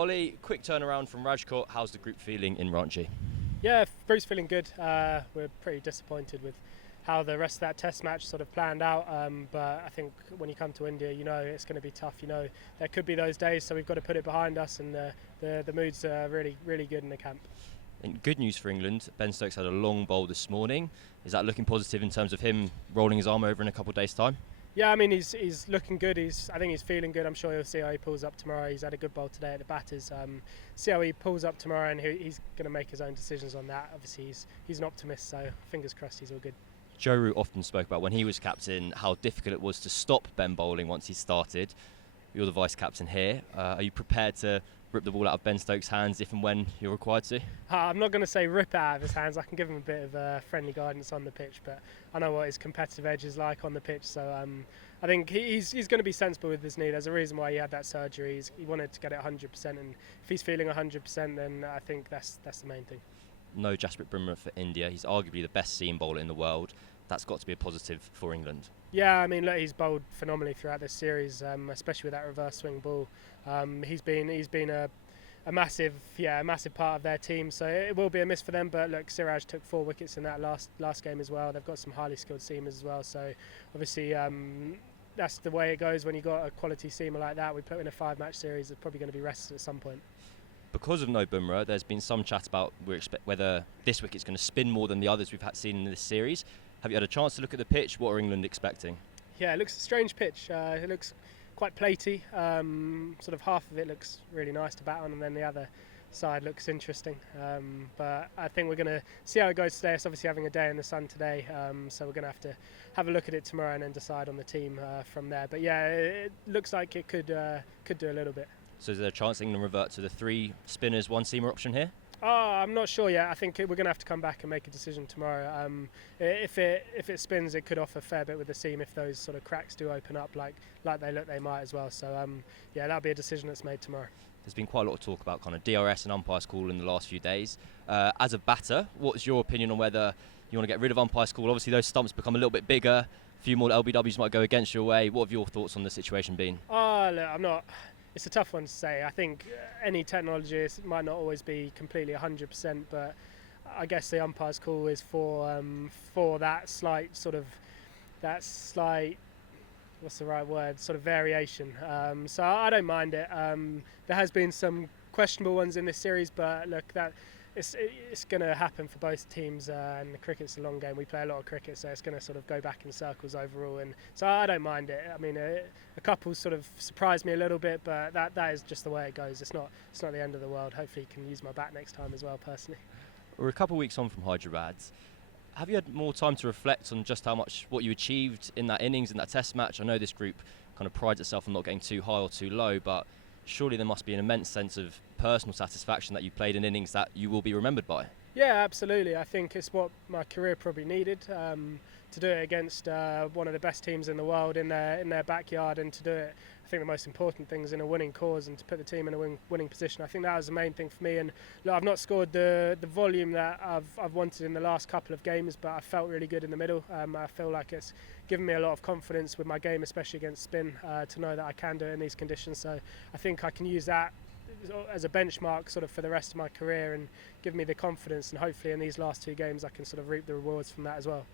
Ollie, quick turnaround from Rajkot. How's the group feeling in Ranchi? Yeah, group's feeling good. We're pretty disappointed with how the rest of that test match sort of planned out, but I think when you come to India, you know it's going to be tough. You know there could be those days, so we've got to put it behind us, and the mood's really good in the camp. And good news for England, Ben Stokes had a long bowl this morning. Is that looking positive in terms of him rolling his arm over in a couple of days' time? Yeah, I mean he's looking good. I think he's feeling good. I'm sure you'll see how he pulls up tomorrow. He's had a good bowl today at the batters. See how he pulls up tomorrow, and he's going to make his own decisions on that. Obviously, he's an optimist, so fingers crossed he's all good. Joe Root often spoke about when he was captain how difficult it was to stop Ben bowling once he started. You're the vice captain here. Are you prepared to rip the ball out of Ben Stokes' hands if and when you're required to? I'm not going to say rip it out of his hands. I can give him a bit of friendly guidance on the pitch, but I know what his competitive edge is like on the pitch, so I think he's going to be sensible with his knee. There's a reason why he had that surgery. He wanted to get it 100%, and if he's feeling 100%, then I think that's the main thing. No Jasprit Bumrah for India. He's arguably the best seam bowler in the world. That's got to be a positive for England. Yeah, I mean, look, he's bowled phenomenally throughout this series, especially with that reverse swing ball. He's been a massive part of their team, so it will be a miss for them. But look, Siraj took 4 wickets in that last game as well. They've got some highly skilled seamers as well, so obviously that's the way it goes when you've got a quality seamer like that. We put in a 5-match series, they're probably going to be rested at some point. Because of no Bumrah, there's been some chat about whether this wicket's going to spin more than the others we've seen in this series. Have you had a chance to look at the pitch? What are England expecting? Yeah, it looks a strange pitch. It looks quite platey. Sort of half of it looks really nice to bat on, and then the other side looks interesting. But I think we're going to see how it goes today. It's obviously having a day in the sun today, so we're going to have a look at it tomorrow and then decide on the team from there. But yeah, it looks like it could do a little bit. So is there a chance England revert to the 3 spinners, 1 seamer option here? I'm not sure yet. I think we're going to have to come back and make a decision tomorrow. If it spins, it could offer a fair bit with the seam if those sort of cracks do open up like they might as well. So yeah, that'll be a decision that's made tomorrow. There's been quite a lot of talk about kind of DRS and umpire's call in the last few days. As a batter, what's your opinion on whether you want to get rid of umpire's call? Obviously, those stumps become a little bit bigger. A few more LBWs might go against your way. What have your thoughts on the situation been? Look, it's a tough one to say. I think any technology might not always be completely 100%, but I guess the umpire's call is for that slight what's the right word, sort of variation. So I don't mind it. There has been some questionable ones in this series, but look, that it's going to happen for both teams, and the cricket's a long game. We play a lot of cricket, so it's going to sort of go back in circles overall, and so I don't mind it. I mean, a couple sort of surprised me a little bit, but that is just the way it goes. It's not the end of the world. Hopefully, you can use my bat next time as well, personally. We're a couple of weeks on from Hyderabad. Have you had more time to reflect on just what you achieved in that innings, in that test match? I know this group kind of prides itself on not getting too high or too low, but surely there must be an immense sense of personal satisfaction that you played in innings that you will be remembered by. Yeah, absolutely. I think it's what my career probably needed, to do it against one of the best teams in the world in their backyard, and to do it, I think the most important thing is in a winning cause and to put the team in a winning position. I think that was the main thing for me, and look, I've not scored the volume that I've wanted in the last couple of games, but I felt really good in the middle. I feel like it's given me a lot of confidence with my game, especially against spin, to know that I can do it in these conditions. So I think I can use that as a benchmark sort of for the rest of my career and give me the confidence, and hopefully in these last 2 games I can sort of reap the rewards from that as well.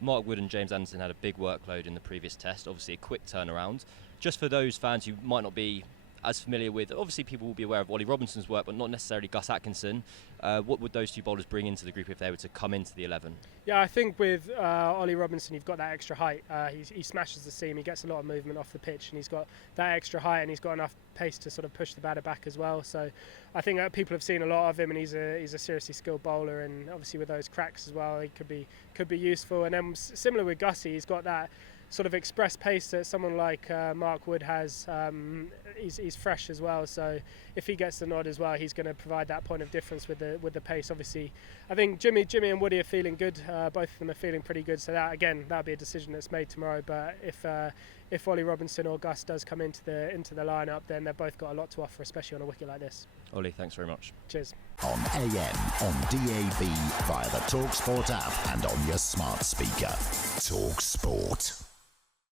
Mark Wood and James Anderson had a big workload in the previous test, obviously a quick turnaround. Just for those fans who might not be as familiar with, obviously people will be aware of Ollie Robinson's work, but not necessarily Gus Atkinson. What would those 2 bowlers bring into the group if they were to come into the 11? Yeah, I think with Ollie Robinson, you've got that extra height. He smashes the seam, he gets a lot of movement off the pitch, and he's got that extra height, and he's got enough pace to sort of push the batter back as well. So I think people have seen a lot of him, and he's a seriously skilled bowler, and obviously with those cracks as well, he could be useful. And then similar with Gussie, he's got that sort of express pace that someone like Mark Wood has. He's fresh as well, so if he gets the nod as well, he's going to provide that point of difference with the pace. Obviously, I think Jimmy and Woody are feeling good. Both of them are feeling pretty good. So that'll be a decision that's made tomorrow. But if Ollie Robinson or Gus does come into the lineup, then they've both got a lot to offer, especially on a wicket like this. Ollie, thanks very much. Cheers. On AM, on DAB, via the talkSPORT app, and on your smart speaker. talkSPORT.